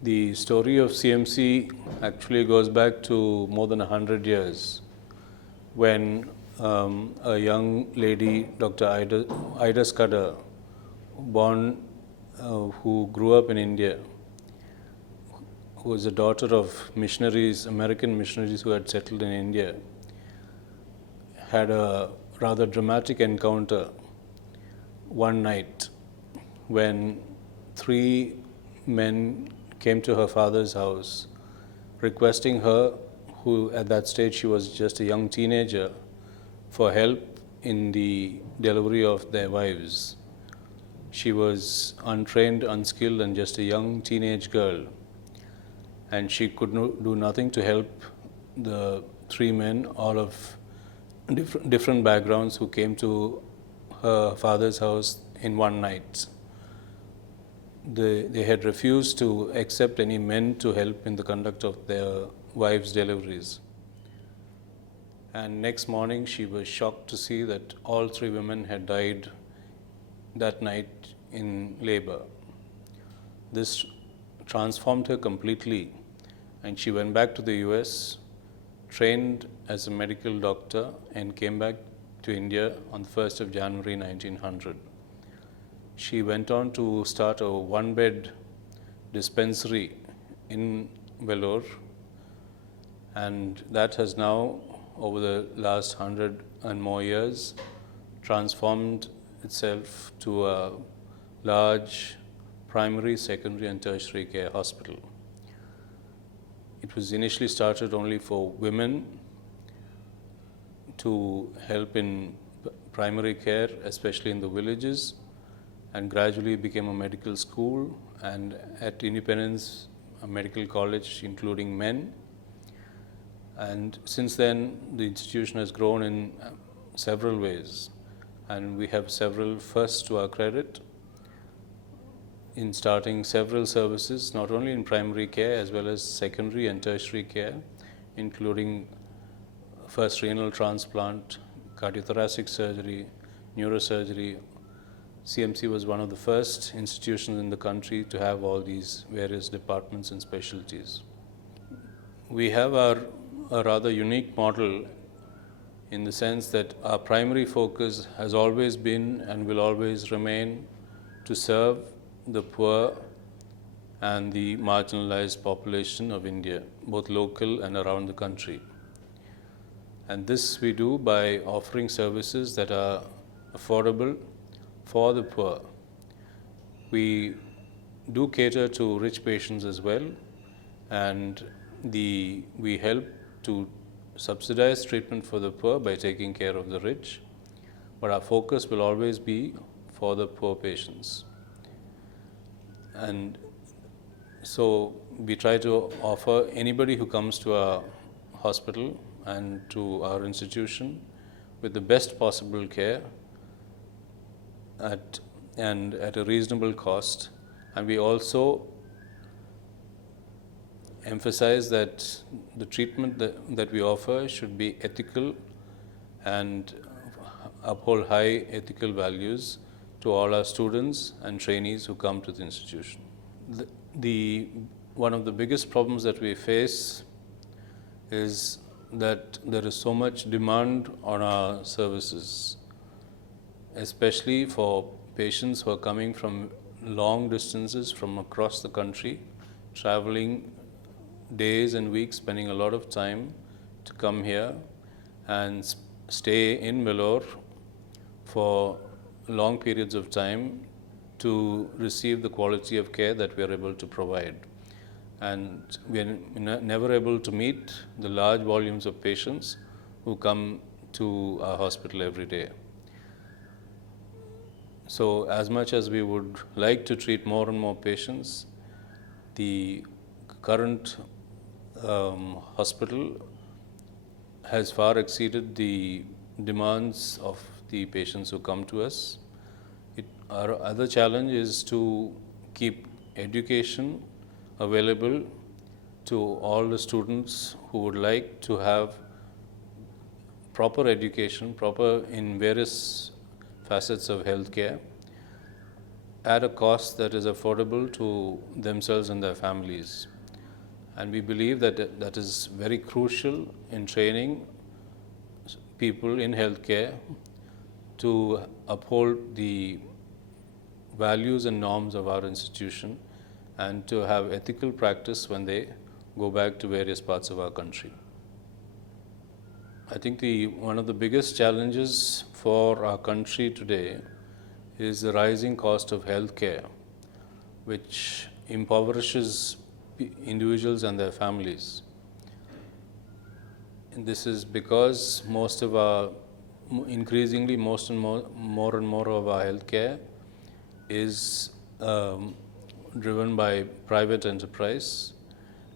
The story of CMC actually goes back to more than 100 years when a young lady, Dr. Ida Scudder, born, who grew up in India, who was a daughter of missionaries, American missionaries who had settled in India, had a rather dramatic encounter one night when three men came to her father's house requesting her, who at that stage she was just a young teenager, for help in the delivery of their wives. She was untrained, unskilled, and just a young teenage girl, and she could do nothing to help the three men, all of different backgrounds, who came to her father's house in one night. They had refused to accept any men to help in the conduct of their wives' deliveries. And next morning, she was shocked to see that all three women had died that night in labor. This transformed her completely, and she went back to the US, trained as a medical doctor, and came back to India on the 1st of January 1900. She went on to start a one-bed dispensary in Vellore, and that has now, over the last 100 and more years, transformed itself to a large primary, secondary, and tertiary care hospital. It was initially started only for women to help in primary care, especially in the villages, and gradually became a medical school, and at Independence, a medical college including men. And since then, the institution has grown in several ways, and we have several firsts to our credit in starting several services, not only in primary care as well as secondary and tertiary care, including first renal transplant, cardiothoracic surgery, neurosurgery. CMC was one of the first institutions in the country to have all these various departments and specialties. We have a rather unique model in the sense that our primary focus has always been and will always remain to serve the poor and the marginalized population of India, both local and around the country. And this we do by offering services that are affordable for the poor. We do cater to rich patients as well, and we help to subsidize treatment for the poor by taking care of the rich, but our focus will always be for the poor patients. And so we try to offer anybody who comes to our hospital and to our institution with the best possible care at a reasonable cost. And we also emphasize that the treatment that we offer should be ethical and uphold high ethical values to all our students and trainees who come to the institution. One of the biggest problems that we face is that there is so much demand on our services, especially for patients who are coming from long distances from across the country, traveling days and weeks, spending a lot of time to come here and stay in Vellore for long periods of time to receive the quality of care that we are able to provide. And we are never able to meet the large volumes of patients who come to our hospital every day. So as much as we would like to treat more and more patients, the current hospital has far exceeded the demands of the patients who come to us. Our other challenge is to keep education available to all the students who would like to have proper education, proper in various facets of healthcare, at a cost that is affordable to themselves and their families. And we believe that that is very crucial in training people in healthcare to uphold the values and norms of our institution and to have ethical practice when they go back to various parts of our country. I think one of the biggest challenges for our country today is the rising cost of healthcare, which impoverishes individuals and their families. And this is because increasingly, more and more of our healthcare is driven by private enterprise,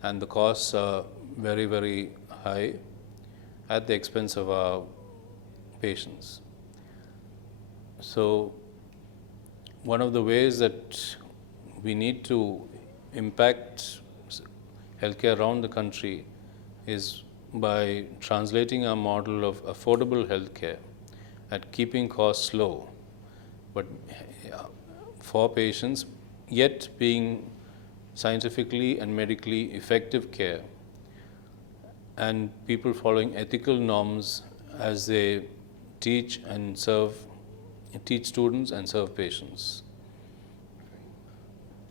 and the costs are very, very high at the expense of our patients. So, one of the ways that we need to impact healthcare around the country is by translating our model of affordable healthcare at keeping costs low, but for patients, yet being scientifically and medically effective care, and people following ethical norms as they teach students and serve patients.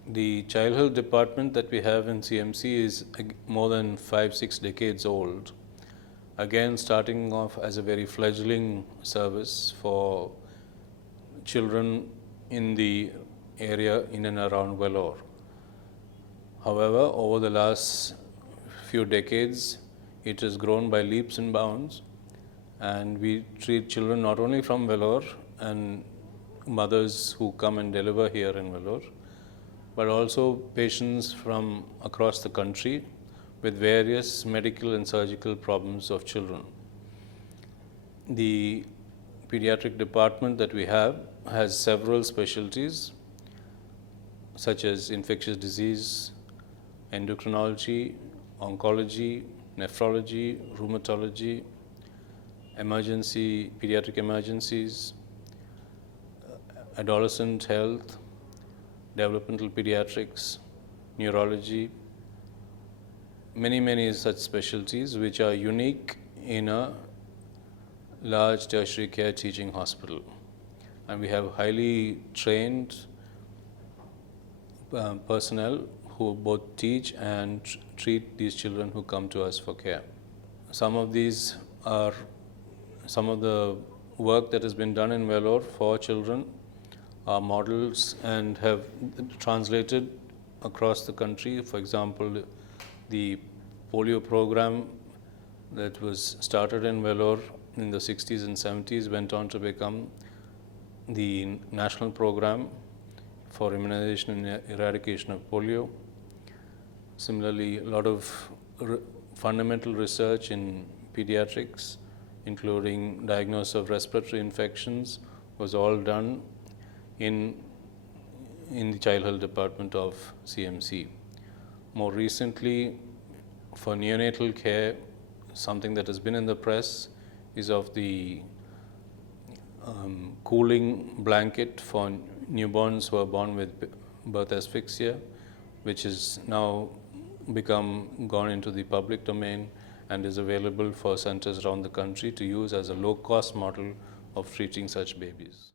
The child health department that we have in CMC is more than 5-6 decades old. Again, starting off as a very fledgling service for children in the area in and around Vellore. However, over the last few decades, it has grown by leaps and bounds, and we treat children not only from Vellore and mothers who come and deliver here in Vellore, but also patients from across the country with various medical and surgical problems of children. The pediatric department that we have has several specialties such as infectious disease, endocrinology, oncology, nephrology, rheumatology, pediatric emergencies, adolescent health, developmental pediatrics, neurology, many such specialties which are unique in a large tertiary care teaching hospital. And we have highly trained personnel who both teach and treat these children who come to us for care. Some of the work that has been done in Vellore for children are models and have translated across the country. For example, the polio program that was started in Vellore in the 60s and 70s went on to become the national program for immunization and eradication of polio. Similarly, a lot of fundamental research in pediatrics, including diagnosis of respiratory infections, was all done in the child health department of CMC. More recently, for neonatal care, something that has been in the press is of the cooling blanket for newborns who are born with birth asphyxia, which is now gone into the public domain and is available for centers around the country to use as a low-cost model of treating such babies.